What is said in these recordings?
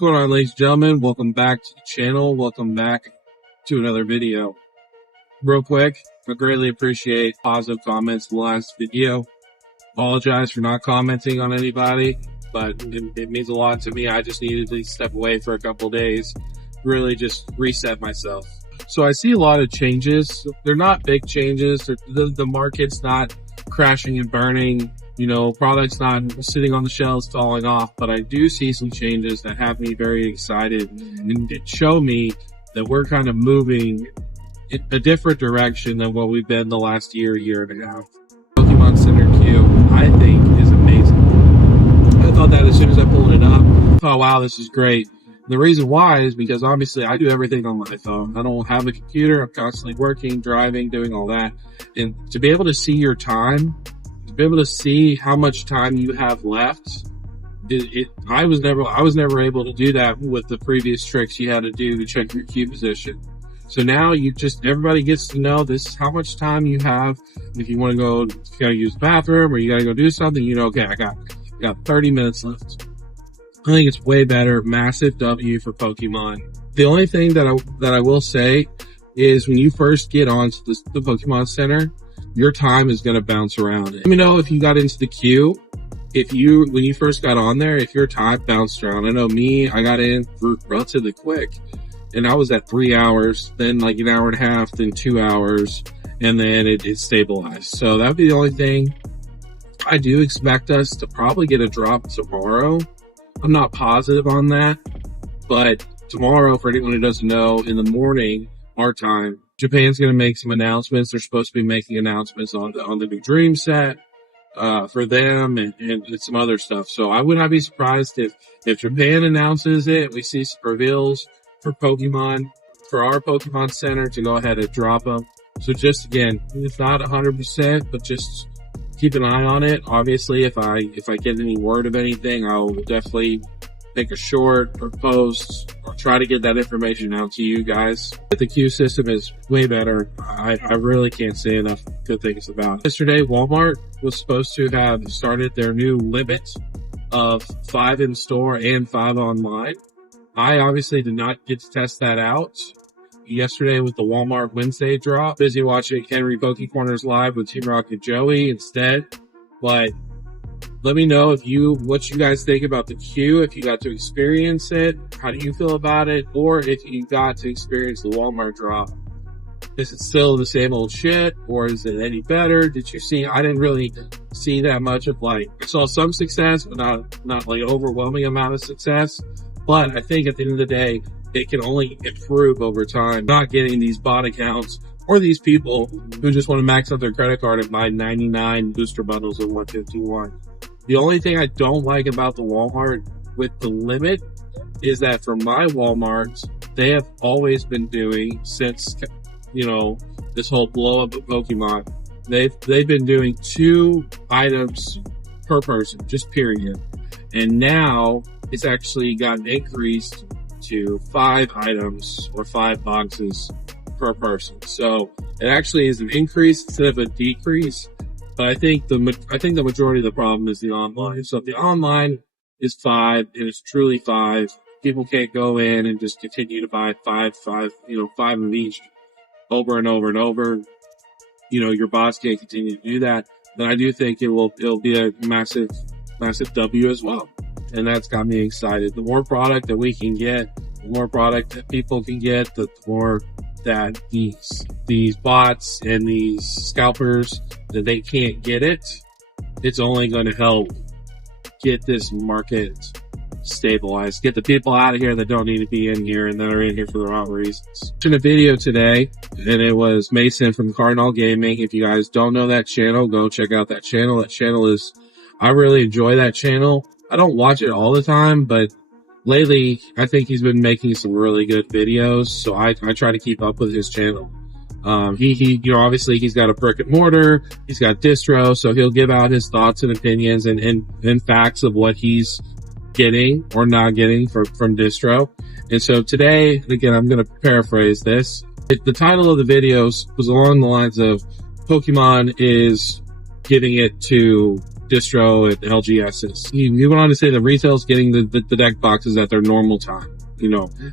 What's going on, ladies and gentlemen? Welcome back to the channel. Welcome back to another video. Real quick, I greatly appreciate positive comments in the last video. Apologize for not commenting on anybody, but it means a lot to me. I just needed to step away for a couple of days, really just reset myself. So I see a lot of changes. They're not big changes. The market's not crashing and burning. You know, products not sitting on the shelves falling off, but I do see some changes that have me very excited and show me that we're kind of moving in a different direction than what we've been the last year and a half. Pokémon Center Q, I think, is amazing. I thought that as soon as I pulled it up, I thought, wow, this is great. The reason why is because obviously I do everything on my phone. I don't have a computer. I'm constantly working, driving, doing all that. And to be able to see your time, to be able to see how much time you have left, I was never able to do that with the previous tricks you had to do to check your queue position. So now everybody gets to know this is how much time you have. If you want to go, if you gotta use the bathroom or you gotta go do something, you know, okay, I got 30 minutes left. I think it's way better. Massive W for Pokemon. The only thing that I will say is when you first get onto the Pokemon Center, your time is going to bounce around. Let me know if you got into the queue. When you first got on there, if your time bounced around. I know me, I got in relatively quick and I was at 3 hours, then like an hour and a half, then 2 hours, and then it stabilized. So that'd be the only thing. I do expect us to probably get a drop tomorrow. I'm not positive on that, but tomorrow, for anyone who doesn't know, in the morning, our time, Japan's going to make some announcements. They're supposed to be making announcements on the new Dream set, for them and some other stuff. So I would not be surprised if Japan announces it, we see some reveals for Pokemon, for our Pokemon Center to go ahead and drop them. So just again, it's not 100%, but just keep an eye on it. Obviously, if I get any word of anything, I'll definitely make a short or post or try to get that information out to you guys. But the queue system is way better. I really can't say enough good things about it. Yesterday, Walmart was supposed to have started their new limit of 5 in store and 5 online. I obviously did not get to test that out yesterday with the Walmart Wednesday drop. Busy watching Henry Poke Corners live with Team Rock and Joey instead. But let me know what you guys think about the queue, if you got to experience it, how do you feel about it, or if you got to experience the Walmart drop. Is it still the same old shit, or is it any better? I didn't really see that much of I saw some success, but not like overwhelming amount of success. But I think at the end of the day, it can only improve over time. Not getting these bot accounts or these people who just want to max out their credit card and buy 99 booster bundles of 151. The only thing I don't like about the Walmart with the limit is that for my Walmarts, they have always been doing since, you know, this whole blow up of Pokemon, they've been doing 2 items per person, just period. And now it's actually gotten increased to 5 items or 5 boxes per person. So it actually is an increase instead of a decrease. But I think the majority of the problem is the online. So if the online is 5 and it's truly 5, people can't go in and just continue to buy 5 of each over and over and over. You know, your bots can't continue to do that. Then I do think it'll be a massive W as well. And that's got me excited. The more product that we can get, the more product that people can get, the more that these bots and these scalpers, that they can't get it, it's only going to help get this market stabilized, get the people out of here that don't need to be in here and that are in here for the wrong reasons. In a video today, and it was Mason from Cardinal Gaming. If you guys don't know that channel, go check out that channel. That channel I really enjoy that channel. I don't watch it all the time, but lately I think he's been making some really good videos, so I try to keep up with his channel. You know, obviously he's got a brick and mortar, he's got distro, so he'll give out his thoughts and opinions and facts of what he's getting or not getting from distro. And so today, again, I'm going to paraphrase this. The title of the videos was along the lines of Pokemon is giving it to distro at LGSs. He went on to say the retail's getting the deck boxes at their normal time,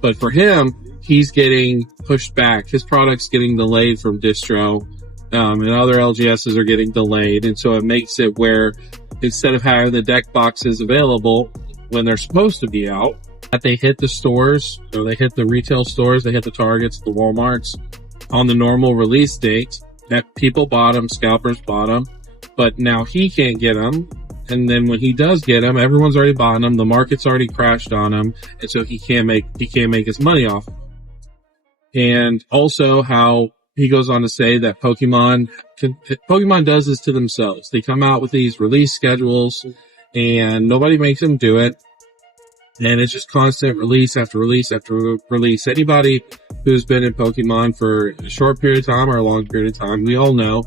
but for him, he's getting pushed back. His product's getting delayed from distro, and other LGSs are getting delayed. And so it makes it where instead of having the deck boxes available when they're supposed to be out, that they hit the stores, or they hit the retail stores, they hit the Targets, the Walmarts on the normal release date, that people bought them, scalpers bought them, but now he can't get them. And then when he does get them, everyone's already bought them. The market's already crashed on him. And so he can't make his money off of them. And also how he goes on to say that Pokemon does this to themselves. They come out with these release schedules and nobody makes them do it. And it's just constant release after release after release. Anybody who's been in Pokemon for a short period of time or a long period of time, we all know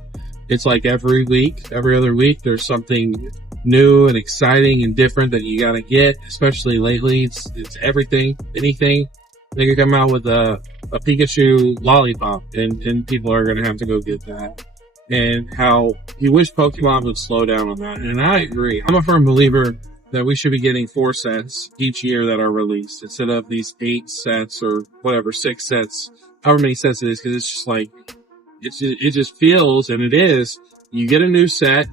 it's like every other week, there's something new and exciting and different that you gotta get, especially lately. It's everything, anything. They could come out with a Pikachu lollipop and people are gonna have to go get that. And how you wish Pokemon would slow down on that. And I agree. I'm a firm believer that we should be getting 4 sets each year that are released instead of these 8 sets or whatever, 6 sets, however many sets it is, because it's just like, it just feels, and it is, you get a new set,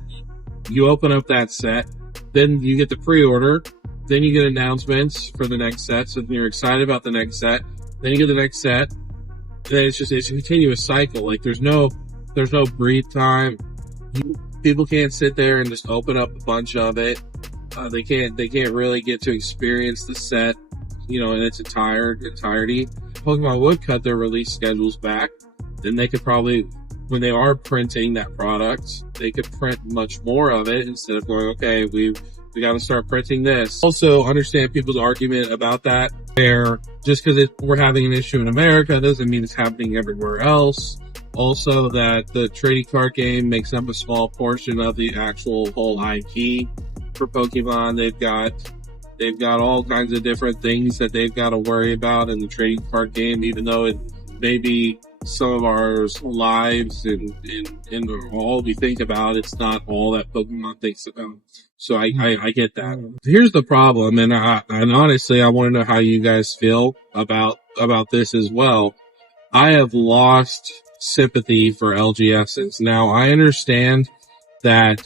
you open up that set, then you get the pre-order, then you get announcements for the next set, so you're excited about the next set, then you get the next set, then it's a continuous cycle. Like there's no breathe time. People can't sit there and just open up a bunch of it. They can't really get to experience the set, in its entirety. Pokemon would cut their release schedules back. Then they could probably, when they are printing that product, they could print much more of it instead of going, okay, we got to start printing this. Also understand people's argument about that, where just because we're having an issue in America doesn't mean it's happening everywhere else. Also that the trading card game makes up a small portion of the actual whole IP for Pokemon. They've got all kinds of different things that they've got to worry about in the trading card game, even though it may be some of our lives and all we think about, it's not all that Pokemon thinks about. So I get that. Here's the problem, and honestly, I want to know how you guys feel about this as well. I have lost sympathy for LGSs. Now, I understand that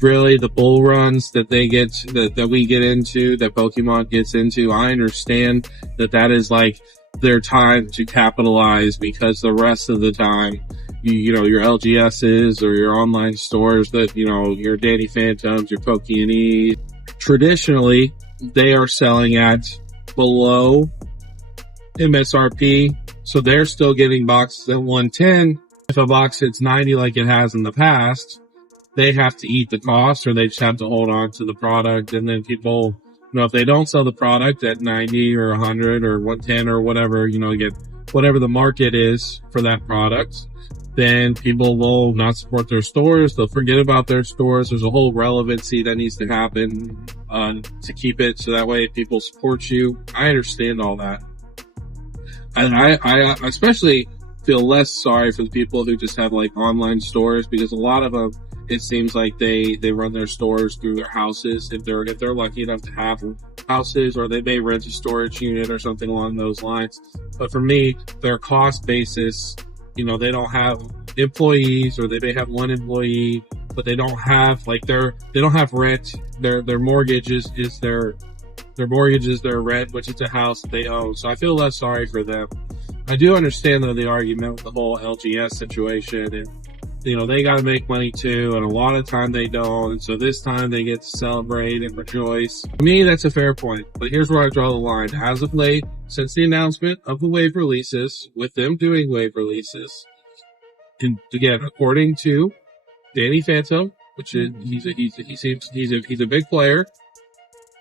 really the bull runs that they get, that we get into, that Pokemon gets into, I understand that is like their time to capitalize, because the rest of the time, your LGSs or your online stores that, your Danny Phantoms, your Pokémon, traditionally, they are selling at below MSRP. So they're still getting boxes at 110. If a box hits 90 like it has in the past, they have to eat the cost, or they just have to hold on to the product. And then people, if they don't sell the product at 90 or 100 or 110 or whatever, get whatever the market is for that product, then people will not support their stores. They'll forget about their stores. There's a whole relevancy that needs to happen to keep it so that way people support you. I understand all that. And I especially feel less sorry for the people who just have like online stores, because a lot of them, it seems like they run their stores through their houses if they're lucky enough to have houses, or they may rent a storage unit or something along those lines. But for me, their cost basis, they don't have employees, or they may have one employee, but they don't have they don't have rent. Their mortgage is their rent, which is a house that they own. So I feel less sorry for them. I do understand though the argument with the whole LGS situation, and they got to make money too, and a lot of time they don't, and so this time they get to celebrate and rejoice. To me, that's a fair point, but here's where I draw the line. As of late, since the announcement of the wave releases, with them doing wave releases, and again, according to Danny Phantom, which is he's a big player,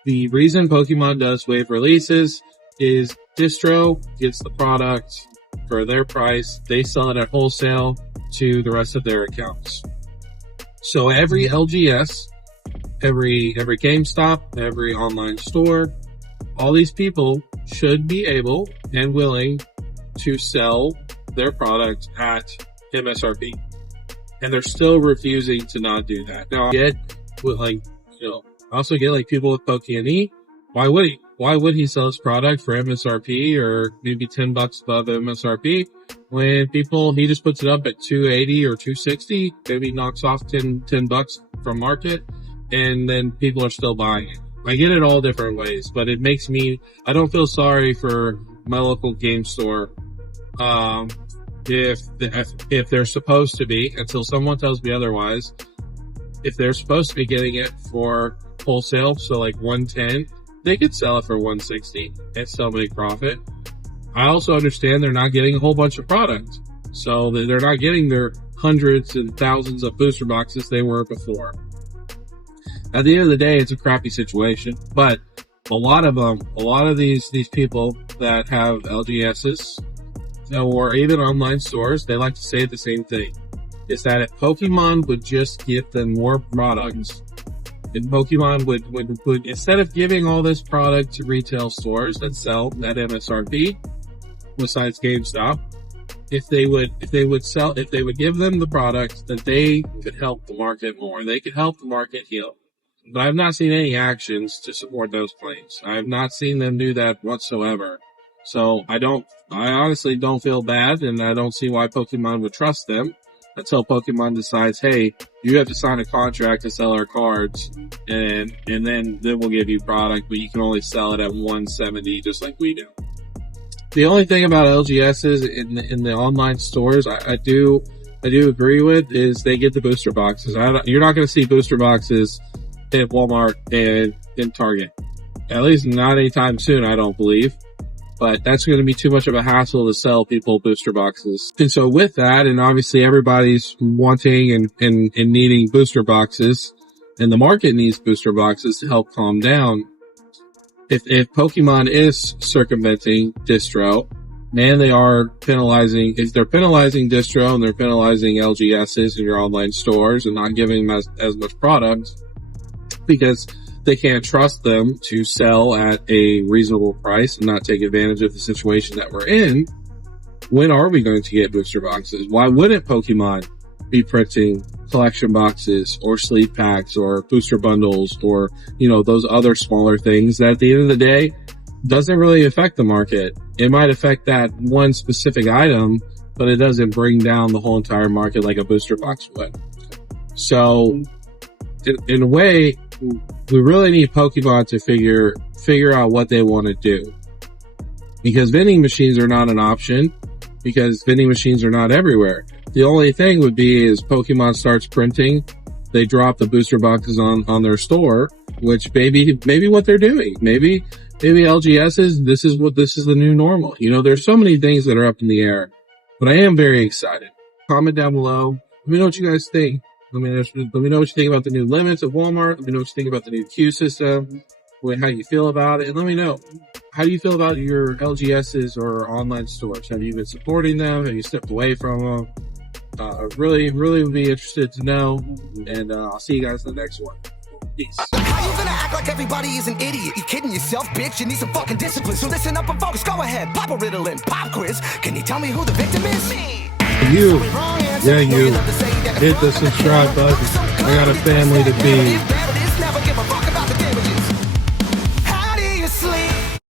the reason Pokemon does wave releases is distro gets the product for their price. They sell it at wholesale to the rest of their accounts. So every LGS, every GameStop, every online store, all these people should be able and willing to sell their product at MSRP. And they're still refusing to not do that. Now, I get with like, I also get like people with Pokémon. Why would he sell his product for MSRP or maybe $10 above MSRP when he just puts it up at 280 or 260, maybe knocks off $10 from market, and then people are still buying it. I get it all different ways, but it makes me, I don't feel sorry for my local game store. If they're supposed to be, until someone tells me otherwise, if they're supposed to be getting it for wholesale, so like 110, they could sell it for 160 and still make profit. I also understand they're not getting a whole bunch of product, so they're not getting their hundreds and thousands of booster boxes they were before. At the end of the day, it's a crappy situation, but a lot of these people that have LGSs or even online stores, they like to say the same thing. Is that if Pokemon would just give them more products, and Pokemon would instead of giving all this product to retail stores that sell at MSRP, besides GameStop, if they would give them the products, that they could help the market more. They could help the market heal. But I've not seen any actions to support those claims. I have not seen them do that whatsoever. So I honestly don't feel bad, and I don't see why Pokemon would trust them until Pokemon decides, hey, you have to sign a contract to sell our cards, and then we'll give you product, but you can only sell it at 170 just like we do. The only thing about LGSs in the online stores I do agree with is they get the booster boxes. You're not going to see booster boxes at Walmart and in Target. At least not anytime soon, I don't believe. But that's going to be too much of a hassle to sell people booster boxes. And so with that, and obviously everybody's wanting and needing booster boxes, and the market needs booster boxes to help calm down. If Pokemon is circumventing distro, man, they are penalizing. If they're penalizing distro and they're penalizing LGSs in your online stores and not giving them as much product, because they can't trust them to sell at a reasonable price and not take advantage of the situation that we're in, when are we going to get booster boxes? Why wouldn't Pokemon be printing collection boxes or sleeve packs or booster bundles or, those other smaller things that at the end of the day doesn't really affect the market? It might affect that one specific item, but it doesn't bring down the whole entire market like a booster box would. So in a way, we really need Pokemon to figure out what they want to do, because vending machines are not an option, because vending machines are not everywhere. The only thing would be is Pokemon starts printing, they drop the booster boxes on their store, which maybe what they're doing. Maybe LGSs, this is the new normal. There's so many things that are up in the air, but I am very excited. Comment down below. Let me know what you guys think. Let me know what you think about the new limits at Walmart. Let me know what you think about the new queue system, how you feel about it, and let me know, how do you feel about your LGSs or online stores? Have you been supporting them? Have you stepped away from them? Really would be interested to know, and I'll see you guys in the next one. Peace. How you gonna act like everybody is an idiot? You kidding yourself, bitch? You need some fucking discipline. So listen up and focus. Go ahead, pop a riddle and pop quiz. Can you tell me who the victim is? Me. You hit the subscribe button. I got a family to feed.